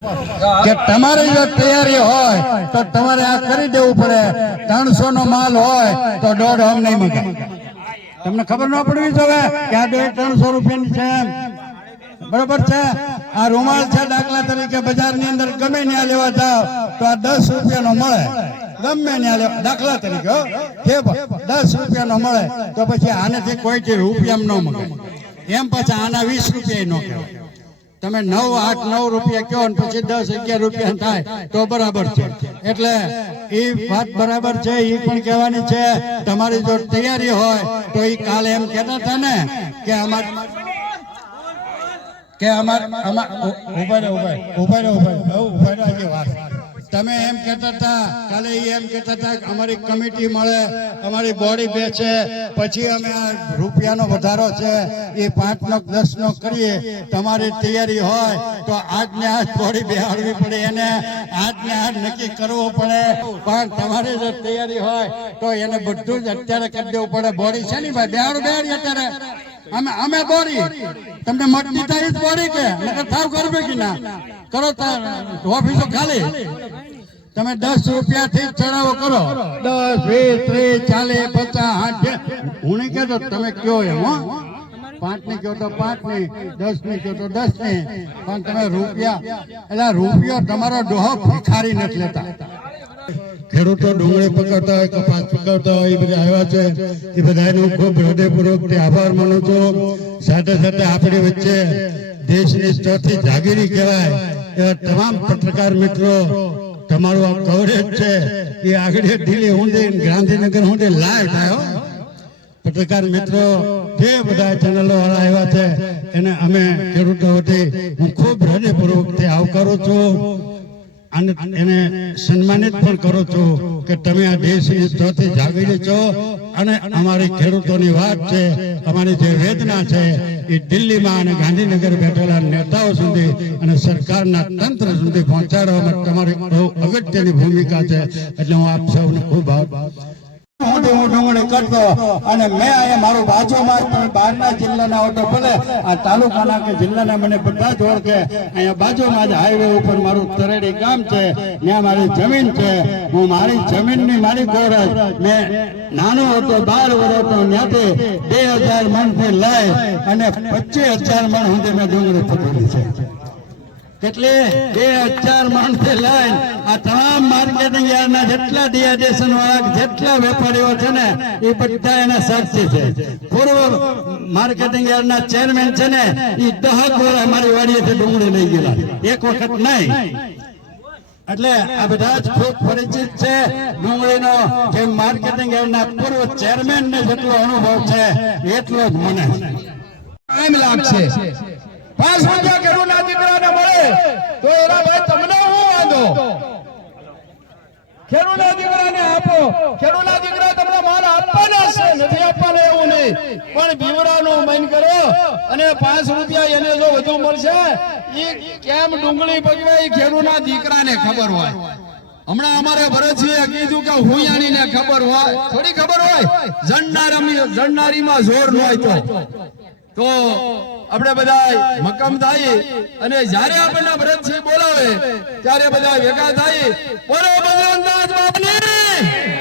કે તમારી જો તૈયારી હોય, તો તમારે આ કરી દેવું પડે. ત્રણસો નો માલ હોય, તો દોઢ હમ નહીં મગાય. તમને ખબર ન પડવી જોઈએ કે આ દોઢ ત્રણસો રૂપિયાની છે બરોબર છે? આ રૂમાલ છે દાખલા તરીકે બજારની અંદર ગમે ત્યાં લેવા જાવ તો આ દસ રૂપિયાનો મળે. ગમે ત્યાં લેવા, દાખલા તરીકે દસ રૂપિયાનો મળે, તો પછી આનેથી કોઈ રૂપિયા ન મળે એમ પછી આના વીસ રૂપિયા ન કહેવાય. તમે નવ આઠ નવ રૂપિયા કહો ને પછી દસ અગિયાર રૂપિયા થાય તો બરાબર છે એટલે એ વાત બરાબર છે એ પણ કહેવાની છે તમારી જો તૈયારી હોય તો એ કાલે એમ કહેતા હતા ને કે અમાર કે અમાર અમાર ઊભા રહો ઊભા ઊભા રહો ઊભા ઊભા રહો વાત તમે એમ કહેતા હતા, કાલે એમ કહેતા હતા અમારી કમિટી મળે, અમારી બોડી બેસે, પછી અમે આ રૂપિયાનો વધારો છે, એ પાંચ નો દસ નો કરીએ, તમારી તૈયારી હોય તો આજને આજ બોડી બેહાડવી પડે એને, આજને આજ નક્કી કરવો પડે. પણ તમારી જો તૈયારી હોય તો એને બધું જ અત્યારે કરી દેવું પડે. બોડી છે ને ભાઈ? બેહાડું, બેહાડી અત્યારે. અમે અમે બોરી. તમને મટતી થાય બોરી કે? નકર થાવ કરવે કે ના કરો ઓફિસો ખાલી. તમે દસ રૂપિયા થી ચડાવો કરો. દસ, વીસ, ત્રીસ, ચાલીસ, પચાસ, સાઠ હું નહીં કહેતો, તમે કયો એમ, હો. પાંચની કહો તો પાંચની દસની કહો તો દસની પણ તમે રૂપિયા એટલે રૂપિયો તમારો ડોહો ભિખારી નથી લેતા. ખેડૂતો ડુંગળી પકડતા હોય, કપાસ પકડતા હોય, એ બધા આવ્યા છે. એ બધાનો ખૂબ હૃદયપૂર્વક આભાર માનું છું. સાથે સાથે આપણી વચ્ચે દેશની ચોથી જાગીરી કહેવાય એવા તમામ પત્રકાર મિત્રો, તમારું આ કવરેજ છે, એ આગળ દિલ્હી ઊંડે ગાંધીનગર ઊંડે લાઈવ થાય પત્રકાર મિત્રો, જે બધા ચેનલો વાળા આવ્યા છે, એને અમે ખેડૂતો વતી હું ખૂબ હૃદયપૂર્વકથી આવકારું છું. અને એને સન્માનિત પણ કરું છું કે તમે આ દેશની ચોથી જાગીને છો અને અમારી ખેડૂતોની વાત છે, અમારી જે વેદના છે, એ દિલ્હીમાં અને ગાંધીનગર બેઠેલા નેતાઓ સુધી અને સરકારના તંત્ર સુધી પહોંચાડવામાં તમારી બહુ અગત્યની ભૂમિકા છે. એટલે હું આપ સૌને ખૂબ આભાર. હું હું ડુંગળી કરતો અને મેં અહીંયા મારું બાજુમાં બહારના જિલ્લાના ઓટો ભલે આ તાલુકાના કે જિલ્લાના મને બધા જ ઓળખે. અહીંયા બાજુમાં જ હાઈવે ઉપર મારું તરેડી ગામ છે. ત્યાં મારી જમીન છે. હું મારી જમીનની મારી ગોરજ મેં નાનો હતો, બાર વર્ષ હતો. ત્યાંથી બે હજાર મણથી લઈ અને પચીસ હજાર મણ સુધી મેં ડુંગળી પકડી છે. કેટલી બે હજાર માણસે લઈને આ તમામ માર્કેટિંગ યાર્ડના જેટલા ડિયાડેશન વાળા, જેટલા વેપારીઓ છે ને, એ બધા એના સાક્ષી છે. પૂર્વ માર્કેટિંગ યાર્ડના ચેરમેન છે ને, એ દહક વર્ષ અમારી વાડીએથી ડુંગળી લઈ ગયેલા. એક વખત નહીં. એટલે આ બધા જ ખૂબ પરિચિત છે. ડુંગળીનો જે માર્કેટિંગ યાર્ડના પૂર્વ ચેરમેન ને જેટલો અનુભવ છે, એટલો જ મને. ટાઈમ લાગશે પાંચ રૂપિયા ખેડૂતના દીકરાને મળે, તો એના ભાઈ તમને હું વાંધો? ખેડૂતના દીકરાને આપો. ખેડૂતના દીકરા તમને માલ આપવાના છે, નથી આપવાનો એવું નહીં. પણ બીવડાનું મન કરો અને પાંચ રૂપિયા એને જો વધુ મળશે એ કેમ ડુંગળી પગવે એ ખેડૂતના દીકરાને ખબર હોય? હમણાં અમારે ભરતસિંહે કીધું કે હુંયાણી ને ખબર હોય. થોડી ખબર હોય? જણનારી જણનારીમાં જોર ન હોય તો. તો આપણે બધા મક્કમ થાય અને જ્યારે આપણને ભરતસિંહ બોલાવે, ત્યારે બધા ભેગા થાય. બોલો બજરંગદાસ બાપની!